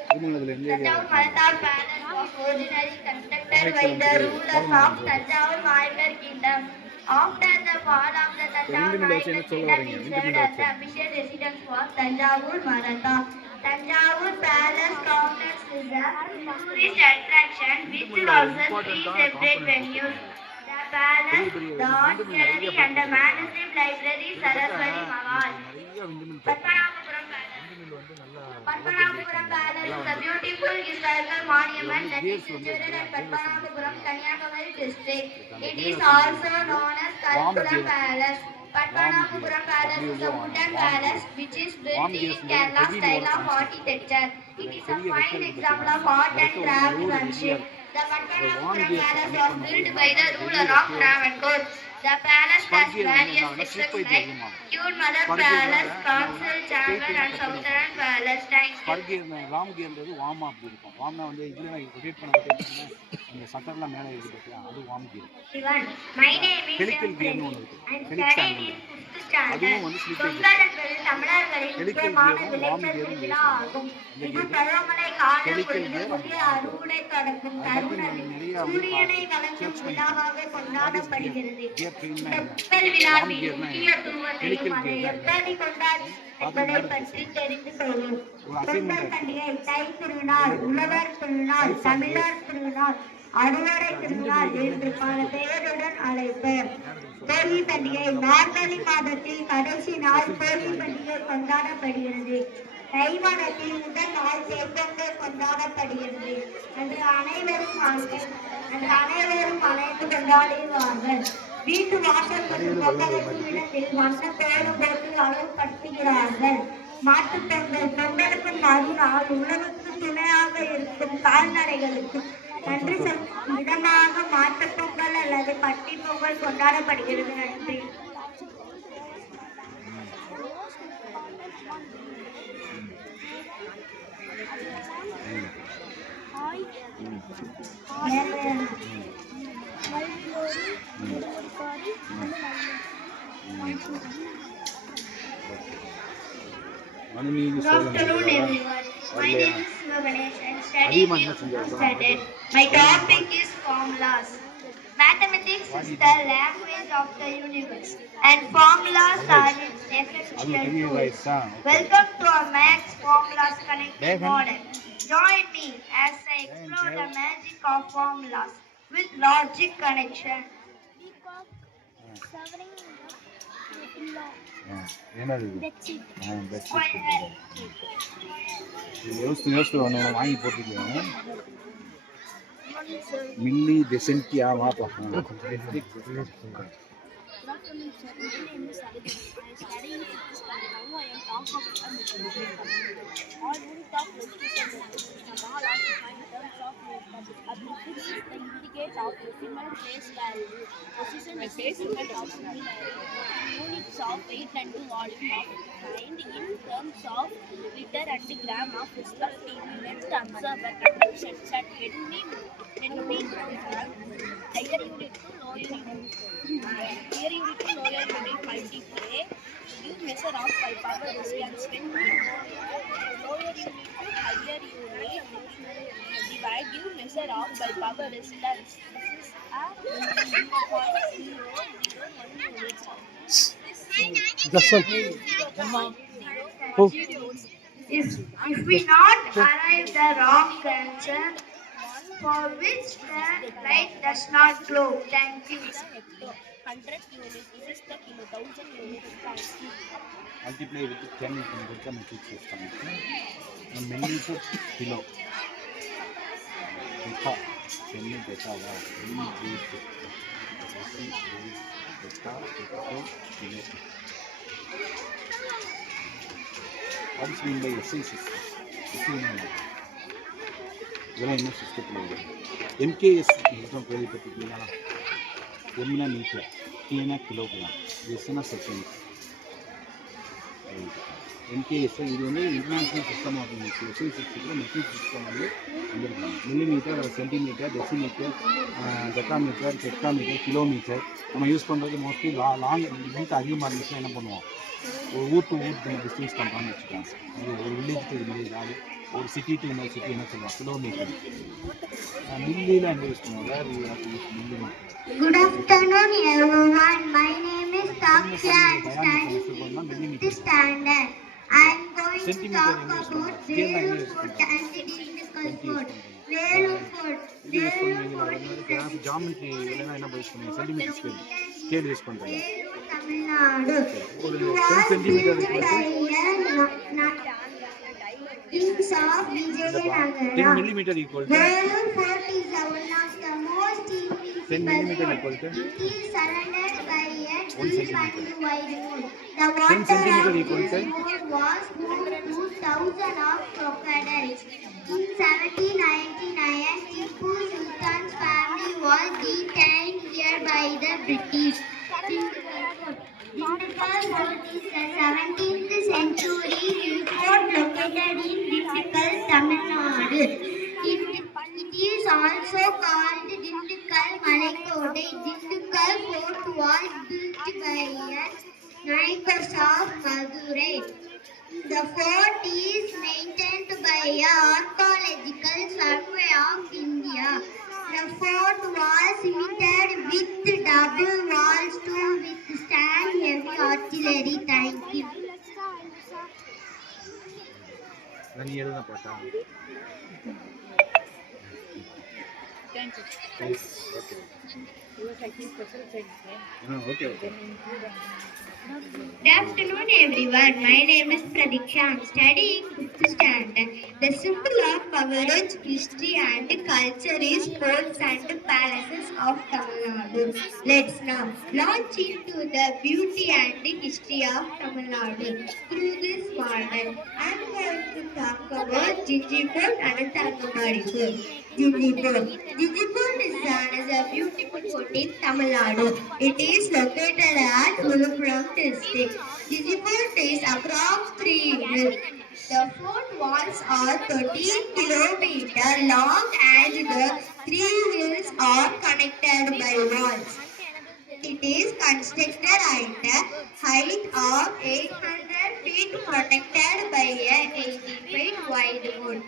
Tanjavur Maratha Palace was originally constructed by the rulers of Tanjavur Nayakar Kingdom. After the fall of the Tanjavur Nayakar Kingdom, it served as the official residence for Tanjavur Maratha. Tanjavur Palace complex is a tourist attraction which houses 3 separate venues. The palace, the art gallery, and the massive library Saraswati Mahal. Padmanabhapuram Palace. Padmanabhapuram Palace is a beautiful historical monument that is situated at Padmanabhapuram, Kanyakumari district. It is also known as Kalpuram Palace. Padmanabhapuram Palace is a wooden palace which is built in Kerala style of architecture. It is a fine example of art and craftsmanship. The Padmanabhapuram Palace was built by the ruler of Travancore. The palace has various sections like Cute Mother Palace, Castle Chamber, and Southern Palace. Thank you. ராம்கியர்ன்றது worm அப்படி இருக்கும். வார்ம்னா வந்து இதில் rotate பண்ண அந்த சட்டர்லாம் மேலே இருக்குது பார்த்தியா, அது worm gear. My name is helical கியர்னு ஒன்று இருக்குது. I'm studying in 5th standard. Pongal என்பது தமிழர்களின் முக்கியமான விளைச்சல் திருவிழா ஆகும். இது பருவமழை காலம் பொழுது புதிய அறுவடை தொடங்கும் தருணத்தில் சூரியனை வணங்கும் விழாவாக கொண்டாடப்படுகிறது. இந்த பொங்கல் விழாவின் முக்கியத்துவத்தையும் அதை எப்படி கொண்டாடி என்பதை பற்றி தெரிந்து கொள்வோம். பொங்கல் பண்டிகை தை திருநாள், உழவர் திருநாள், தமிழர் திருநாள், அறுவடை திருநாள் என்று பல பெயருடன் அழைப்பர். போகி பண்டிகை மார்கழி மாதத்தில் கடைசி நாள் போகி பண்டிகை கொண்டாடப்படுகிறது. தை மாதத்தில் முதல் நாள் தேர்தல் கொண்டாடப்படுகிறது. அன்று அனைவரும் அனைத்து கொண்டாடுவார்கள். வீட்டு வாசல்களில் பொங்கலுக்கும் இடத்தில் வண்ண கோலம் போட்டு அழகுபடுத்துகிறார்கள். மாட்டுப் பொங்கல் பொங்கலுக்கு மறுநாள் உழவுக்கு துணையாக இருக்கும் கால்நடைகளுக்கு நன்றி சொல்லும் விதமாக மாட்டுப் பொங்கல் அல்லது பட்டி பொங்கல் கொண்டாடப்படுகிறது. நன்றி. Good afternoon, everyone. My name is Ganesh. I am studying in 4th standard. My topic is formulas. Mathematics is the language of the universe, and formulas are its essential tools. Welcome to our Max Formulas Connecting Model. Join me as I explore the magic of formulas with logic connection. என்னது யோசித்து ஒன்று வாங்கி போட்டுருக்கேன். Milli டெசென்டியா வாப்பா. Good afternoon, sir. My name is Arjun. I study in 6th standard. Now I am talking about a meteorological community. All unit of vegetation and all are defined in terms of makeup. A prefix is the indicate of decimal place value. Position is measurement of similarity. Units of weight and volume of kind in terms of liter and gram of respectively. Let's observe a connection that when we compare higher unit to lower unit. Higher unit to lower unit multiply give measure of by power distance. When we lower unit to higher unit divide give measure of by power distance. This is a 0.001 units. Just one. 0.001 Oh. units. If we not arrive the wrong answer, for which the light does not glow. Thank you. 100 units. This is the kilo. 1000 units. Thank you. Multiply with 10 you can get the metric system. Milliliter kilo. Beta. 10 beta. Beta kilo. What is mean by SI system? இதெல்லாம் என்ன சிஸ்டத்தில் வரும்? MKS system கேள்விப்பட்டிருக்கீங்களா? எம்னா metre, கேனா kilogram, எஸ்னா seconds. MKS இது வந்து international system of units. SI சிஸ்டத்தில் மெட்ரிக் சிஸ்டம் வந்து வந்துருக்காங்க. Millimetre, centimetre, decimetre, decametre, hectometre, kilometre நம்ம யூஸ் பண்ணுறது மோஸ்ட்லி லாங் லென்த் அதிகமாக இருந்துச்சுன்னா என்ன பண்ணுவோம்? ஒரு ஊர் டு ஊர் டிஸ்டன்ஸ் பண்ணுறான்னு வச்சுக்கோங்க. ஒரு வில்லேஜ் டு வில்லேஜ், ஒரு சிட்டி டு இன்னொரு சிட்டி என்ன சொல்லுவோம்? கிலோமீட்டர். மில்லியில் எங்கே யூஸ் பண்ணுவோம்? வேறு millimetre. Good afternoon, everyone. My name is Taksha and studying in 5th standard. I am going to talk about Velur Fort and Dindigul Fort. Velur Fort. Velur Fort is the geometry இல்லைன்னா என்ன use பண்ணுவோம்? Centimetre scale use பண்ணுறோம். Tamil Nadu. ஒரு 10 centimetre Kings of 10 Vijayanagara. millimeter equal to Velur Fort is one of the most 10 millimeter equal to It is surrounded by a 1 deep centimeter. and wide moat. The 10 water centimeter of equal this to moat was home to thousands of crocodiles. In 1799, Tipu Sultan's family was detained here by the British. Dindigul Fort is the 17th century fort located in Dindigul, Tamil Nadu. It is also called Dindigul Malaikottai. Dindigul Fort was built by Naikars of Madurai. The fort is maintained by Archaeological Survey of India. The fort was cemented with double walls to withstand heavy artillery. Thank you. நீ எழுத போட்டா? Okay. Good afternoon, everyone. My name is Pradiksha. I am studying 5th standard. The symbol of our rich history and culture is forts and palaces of Tamil Nadu. Let's now launch into the beauty and history of Tamil Nadu through this model. I am going to talk about Gingy Fort and Thangamadi Fort. Gingy Fort. Gingy Fort is another beautiful fort in Tamil Nadu. It is located at Vilupuram district. Gingy Fort is across 3 hills. The fort walls are 13 kilometers long and the 3 hills are connected by walls. It is constructed at a height of 800 feet protected by a 80 feet wide moat.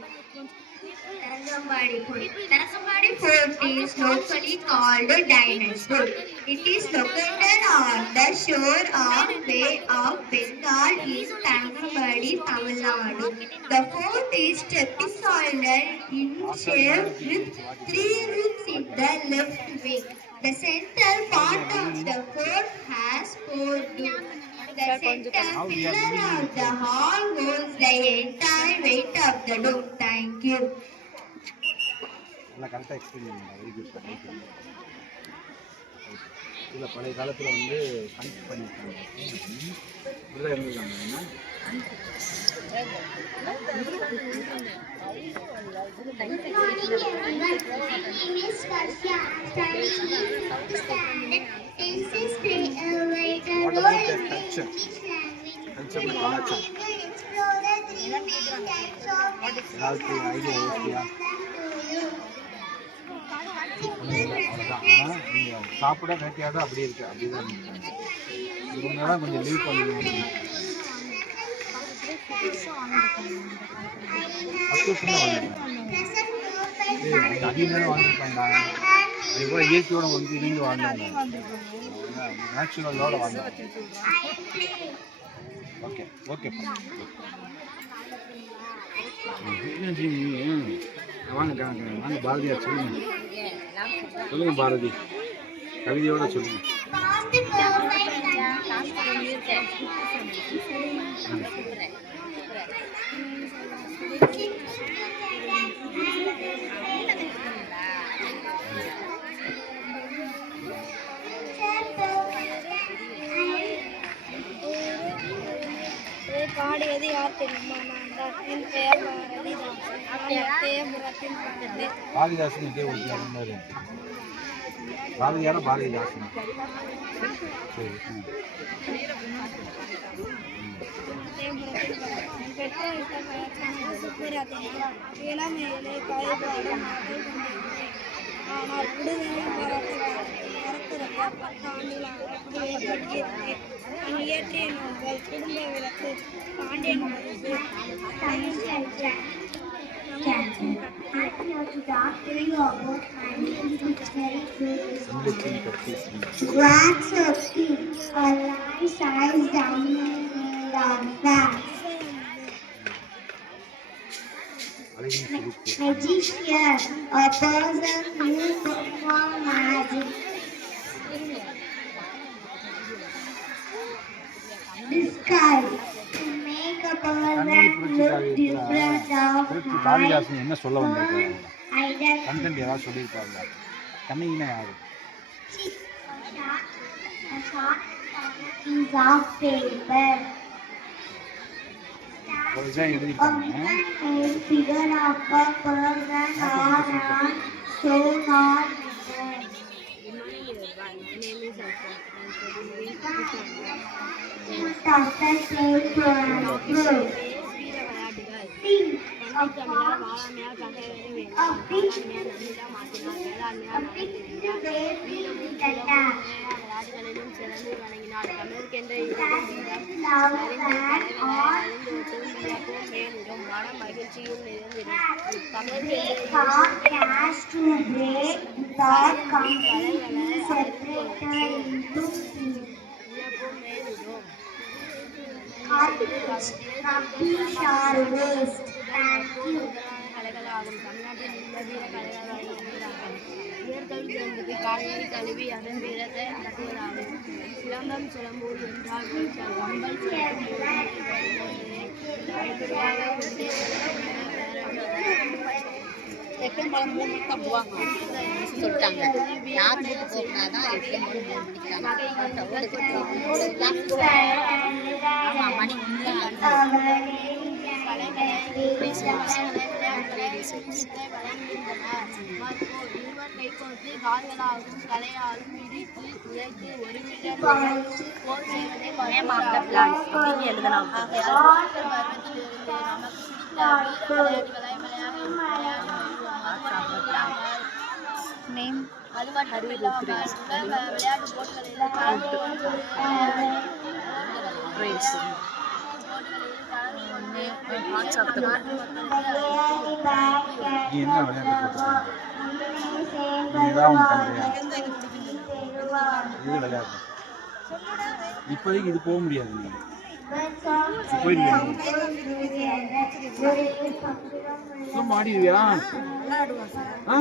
Thangamadi Fort. Thangamadi Fort is locally called Dinosaur. It is located on the shore of Bay of Bengal in Thangamadi, Tamil Nadu. The fort is trapezoidal in shape with 3 rooms in the left wing. The central part of the fort has 4 domes. The center pillar of the hall holds the entire weight of the dome. Thank you. எல்லாம் கரெக்டாக explain பண்ணுங்க. Very good. இல்லை பழைய காலத்தில் வந்து connect பண்ணியிருக்காங்க. இப்படிதான் இருந்திருக்காங்க என்ன? Good morning everyone. My name is Varsha. Studying in 4th standard. This is vital What role about the in the culture? English language. Culture Today and we culture. will explore the 3 main types of ஏதாவது idea யோசிச்சியா? அவ்வளோதான். நீங்கள் சாப்பிட வேட்டையாட அப்படி இருக்கு, அப்படிதான் இருக்காங்க. இவங்க தான் கொஞ்சம் லீவ் பண்ணுவீங்க. 10 வருஷம் தான் வாழ்ந்துருக்காங்க. அதிகமாக வாழ்ந்துருப்பாங்க. அது கூட இயற்கையோட வந்து இணைந்து வாழ்ந்தாங்க. நேச்சுரலோட வாழ்ந்தாங்க. ஓகே ஓகே வாங்க வாங்க பாரதியார் சொல்லுங்க. சொல்லுங்க பாரதி, கவிதையோட சொல்லுங்க. பாடியது யார் தெரியுமா? நான் தான். என் பெயர் பாரதிதாசன். நான் எட்டயபுரத்தில் பிறந்தேன். பாரதிதாசன் இதே ஒரு இருந்தாரு. பாரதியார பாரதிதாசன். சரி. என் பெற்றோர்கிட்ட பெயர் சுப்பராத்தினார். இளமையிலே கைப்பாடும் நாட்டை கொண்டிருந்தேன். ஆனால் விடுதலை போராட்ட கருத்துரைய 10 ஆண்டுகளாக விடுதலைப்படுத்தியிருந்தேன். நான் இயற்றிய நூல்கள் குடும்ப விளக்கு, பாண்டியன் மரபு, Wax of tea, a life-size dummy made of wax. Magician, a person who performs magic. Disguise, to make a person look different of Bharathidasan என்ன சொல்ல வந்திருக்காரு? identity. கண்டென்ட் ஏதாவது சொல்லியிருக்காங்க? கண்ணிங்கன்னா யாரு? A short piece of paper. ஒரு இதான் எழுதியிருக்காங்க. A figure of a person or an so not cash to break the completely separated into pieces. Rubbish or waste. Thank you. கலைகளாகும். தமிழ்நாட்டில் உள்ள வீர கலைகள் உயர்கல்வி என்பது காலையை கழுவி அதன் வீரத்தை நடத்துவதாகும். சிலம்பம் சிலம்பூர் என்றால் கம்பல் எட்டம்பழம் 3 மணிக்கு தான் போவாங்க சொல்லிட்டாங்க. யார் வீட்டுக்கு போனாதான் எட்டம்பழம் 3 மணிக்கு ஆமாம் மணி 1 கால்களாலும் தலையாலும் இடித்து துளைத்து 1 மீட்டர் போர் செய்வதை பருவத்திலிருந்து நமக்கு பிடித்த வீர விளையாட்டுகளை விளையாட்டு போட்டிகளில் நீ என்ன விளையாட்டு போட்டுருக்க? நீ ஏதாவது ஒன்று பண்ணுறியா? இது விளையாட்டு. இப்போதைக்கு இது போக முடியாது. நீ போயிடுவியா? சும்மா ஆடிடுவியா? ஆ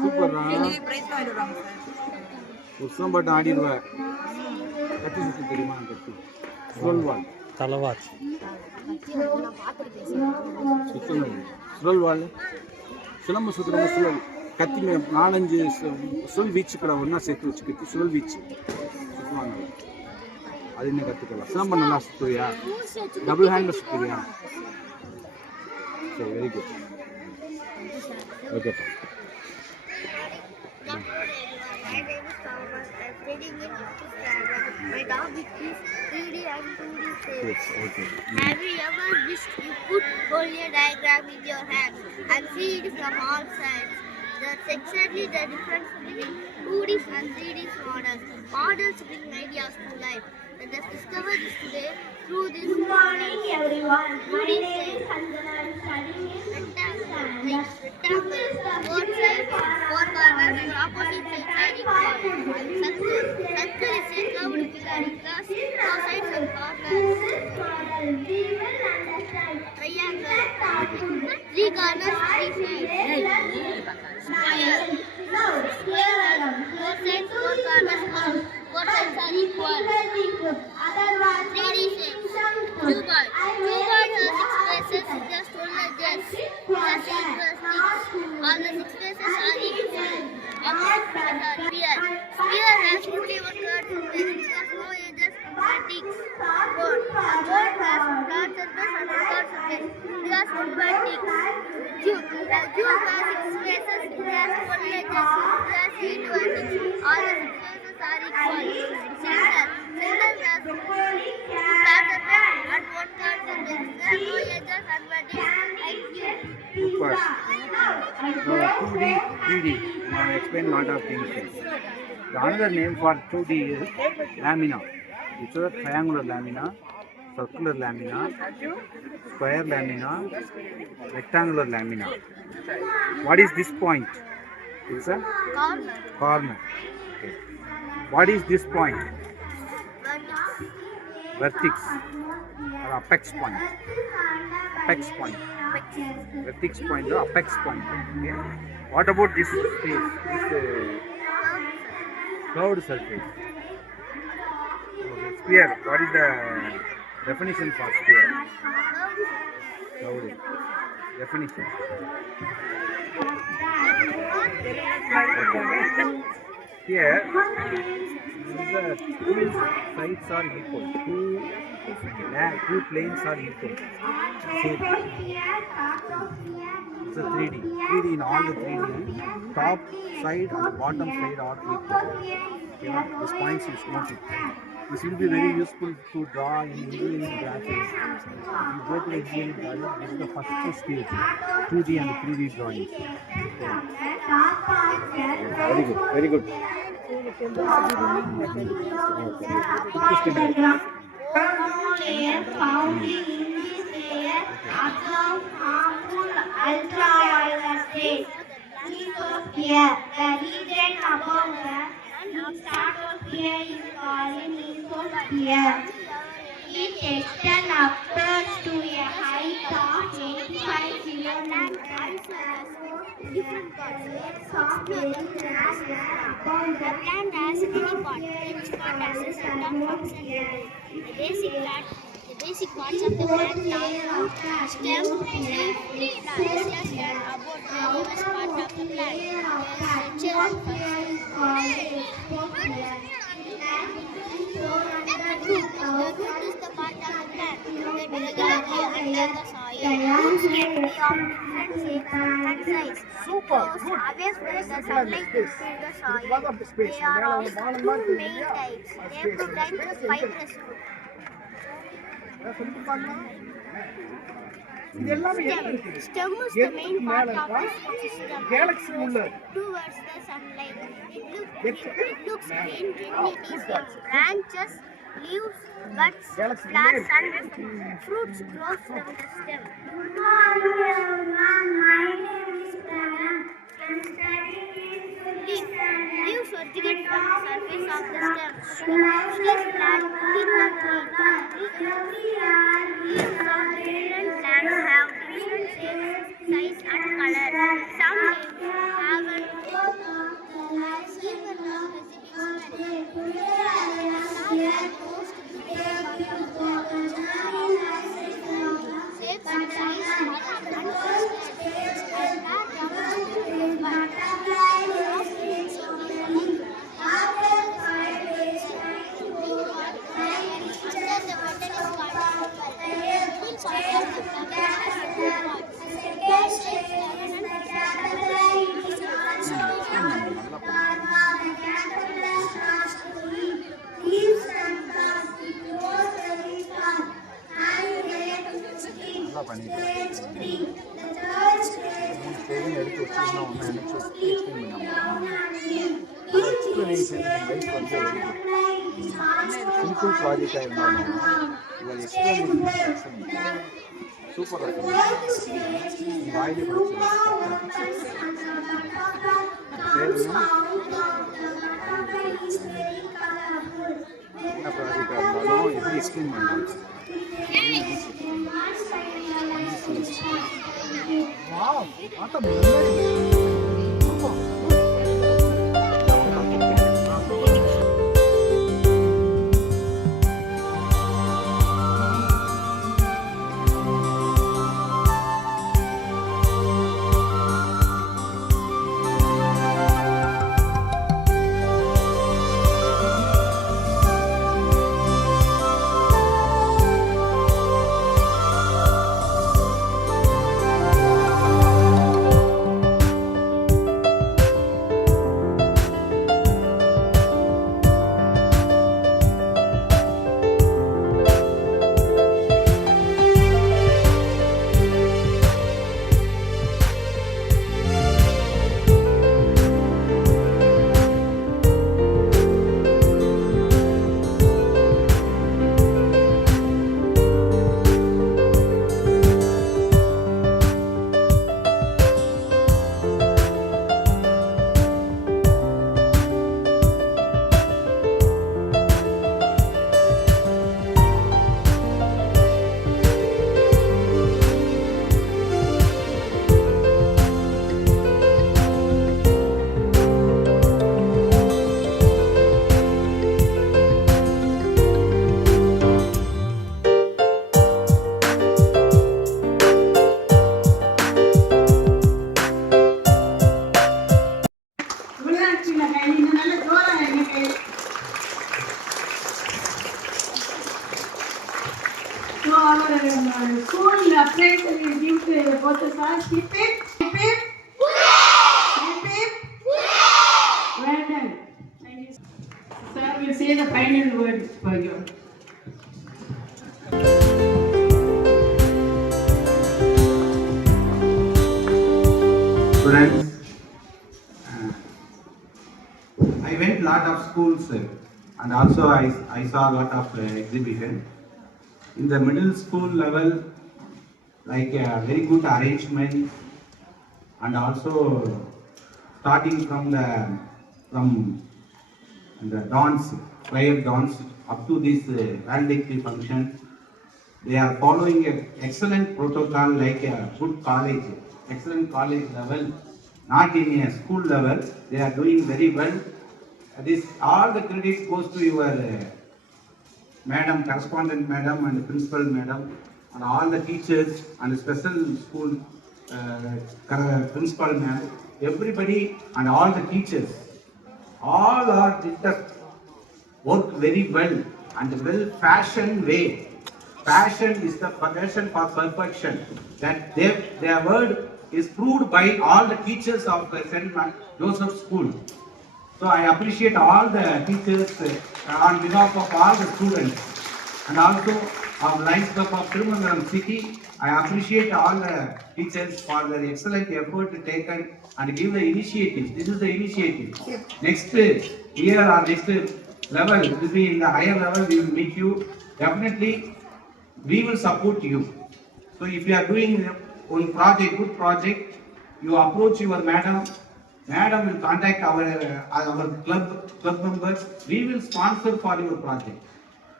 சூப்பர்ரா. உற்சவம் பாட்டு ஆடிடுவேன். கட்டி சுற்றி தெரியுமா? கட்டி சுழல்வாள் தலைவாச் சுத்தணும். சுழல்வாள் சிலம்பு சுற்றுறவங்க சுழல் கத்தி 4-5 சொல் வீச்சுக்களை ஒன்றா சேர்த்து வச்சுக்கிட்டு சொல் வீச்சு சுற்றுவாங்க. அது இன்னும் கற்றுக்கலாம். சிலம்பம் நல்லா சுற்றுவியா? டபுள் ஹேண்டில் சுற்றுவியா? சரி, வெரி குட். ஓகேப்பா. My name is Thomas. I'm studying in 5th standard. My topic is 3D and 2D shapes. Yes, okay. Have you ever wished you could hold a diagram in your hand and see it from all sides? That's exactly the difference between 2D and 3D models. Models bring ideas to life. Let us discover this today through this Good morning, everyone. My 2D name is shape. Sanjana. I'm studying in Rectangle, both sides, four corners, and opposite sides are equal. Circle is a curved pillar. It has four sides and corners. Triangle, three corners, three sides. Square, four sides, four corners, four sides are equal. 3D shape, cuboid. Cuboid has six faces, just one edges. Plus equal sticks. All the six faces are equal. Opposite faces are sphere. Sphere has only one curved surface. It has no edges and vertices. Board. A board has one curved surface and one curved surface. It has one vertex. Cube. A cube has six faces. It has one edges. It has eight vertices. All the six faces are equal. Cylinder. Cylinder has two flat surfaces and one curved surface. It has no edges and vertices. Like cube. Super. Now 2D, 3D. Now I explain lot of things. The another name for 2D is lamina. It's a triangular lamina, circular lamina, square lamina, rectangular lamina. What is this point? It's a Corner. corner. Okay. What is this point? Vertex or apex point. Apex point. Vertex point or apex point. Okay. What about this space? This curved surface. Sphere. What is the definition for sphere? Curved. Definition. Here, the two sides are equal. Two planes are equal. Same. It's a 3D. 3D in all the 3D. Top side and bottom side are equal. Okay, this points is noted. This will be very useful to draw in engineering graphics. If you go to engineering project, this is the first stage, 2D and 3D drawing. Very good, very good. Layer found in this layer absorb harmful ultraviolet rays. Mesosphere, the region above the stratosphere is called mesosphere. It extends upwards to a height of 85 kilometers. Different parts. Explore. The plant has many parts. Each part has a set of function. The basic parts of the plant are root, stem, leaf, branches, and about various parts of the plant. The root is the part of the plant that regularly under the soil. Roots can be of different shapes and size. Super, Those good. away from the Space, sunlight space. to the soil. What of the space? They are of மேல two வானம் main இல்லையா? types. They Space. provide Space fibrous root. சொல்லிட்டு பார்க்கலாம். இது எல்லாமே எங்க இருக்குது? Stem is the main எதுக்கு part மேல of இருக்கா? the system. Galaxy உள்ள Towards the sunlight. It looks மேல. green when it is young. Branches, leaves, buds, Galaxy flowers, உள்ளே and fruits grow from the stem. Good morning, everyone. My name is Prana. I'm studying in fifth standard. Leaves originate from the surface of the stem. It is flat, thin and green. Leaves of different plants have different shapes, size, and color. Some leaves have an even no shapes and size, explanation wise வந்து simple ப்ராஜெக்டாக இருந்தாலும் இவர் explanation சூப்பராக இருக்கும் வாயிலே என்ன ப்ராஜெக்டாக இருந்தாலும் எப்படி எக்ஸ்பிளைன் பண்ணலாம். So our school appraisal is due to both the stars. Keep it. Keep it. Keep it. Well done. Thank you. Sir will say the final words for you. Students, I went lot of schools and also I saw a lot of exhibition. In the middle school level, like a very good arrangement, and also starting from the dance, prayer dance up to this valedictory function, they are following an excellent protocol like a good college, excellent college level, not in a school level. They are doing very well. This all the credit goes to your madam, correspondent madam and principal madam and all the teachers and special school principal madam, everybody and all the teachers, all are did the work very well and well fashioned way. Passion is the passion for perfection. That their word is proved by all the teachers of the St. Joseph School. So I appreciate all the teachers on behalf of all the students and also of Lions Club of Thiruvananthapuram city. I appreciate all the teachers for their excellent effort taken and give the initiative. This is the initiative. Next year or next level, it will be in the higher level, we will meet you. Definitely, we will support you. So if you are doing one project, good project, you approach your madam. Madam will contact our club members. We will sponsor for your project.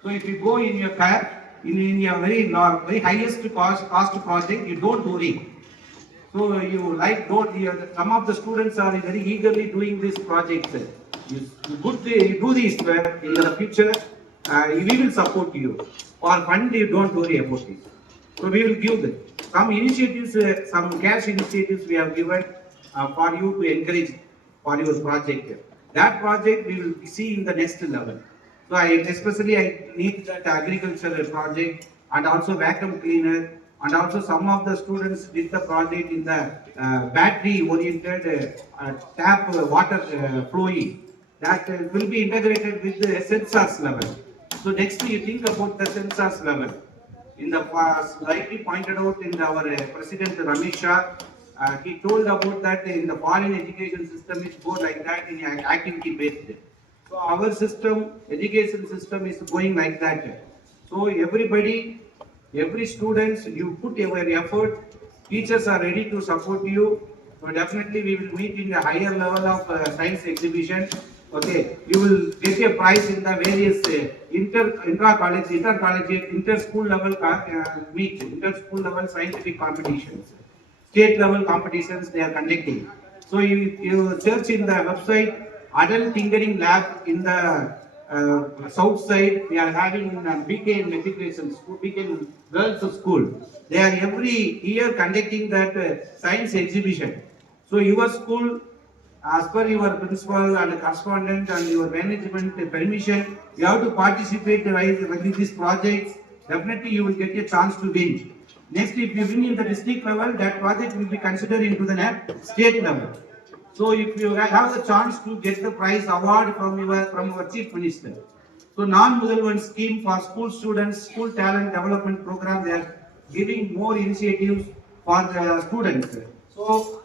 So if you go in your car, in your very highest cost project, you don't worry. So you like some of the students are very eagerly doing this project. You do this in the future. We will support you. For fund, you don't worry about it. So we will give them some initiatives, some cash initiatives we have given for you to encourage for your project. That project we will see in the next level. So I need that agricultural project and also vacuum cleaner, and also some of the students did the project in the battery oriented tap water flowing. That will be integrated with the sensors level. So next you think about the sensors level. In the past, like we pointed out in our President Ramesh Shah, he told about that in the foreign education system it goes like that in activity based. So our system, education system is going like that. So everybody, every students, you put your effort, teachers are ready to support you. So definitely we will meet in a higher level of science exhibition. Okay, you will get a prize in the various inter-college, inter-school level meet, inter-school level scientific competitions, state level competitions they are conducting. So you search in the website Adult Tinkering Lab in the south side. We are having in BK Matriculation School, BK Girls School. They are every year conducting that science exhibition. So your school, as per your principal and correspondent and your management permission, you have to participate in these projects. Definitely you will get a chance to win. Next, if you win in the district level, that project will be considered into the state level. So if you have the chance to get the prize award from your chief minister. So non-Mudalvan scheme for school students, school talent development program, they are giving more initiatives for the students. So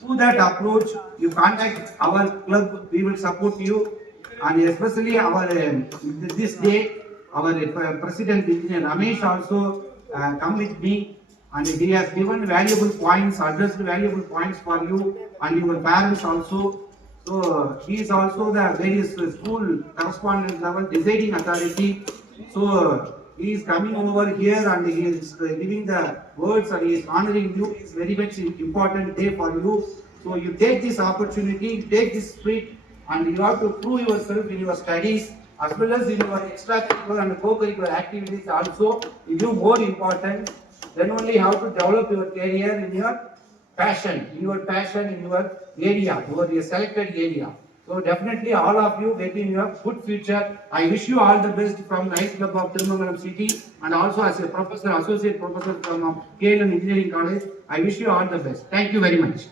through that approach, you contact our club, we will support you, and especially our this day, our president engineer Ramesh also come with me, and he has given valuable points, addressed valuable points for you and your parents also. So he is also the various school correspondent level deciding authority. So he is coming over here and he is giving the words and he is honoring you. It's very much important day for you. So you take this opportunity, take this spirit, and you have to prove yourself in your studies as well as in your extracurricular and co-curricular activities also. It is more important. Then only how to develop your career in your passion, in your area, your selected area. So definitely all of you get in your good future. I wish you all the best from Lions Club of Thiruvannamalai City and also as a professor, associate professor from KLM Engineering College. I wish you all the best. Thank you very much.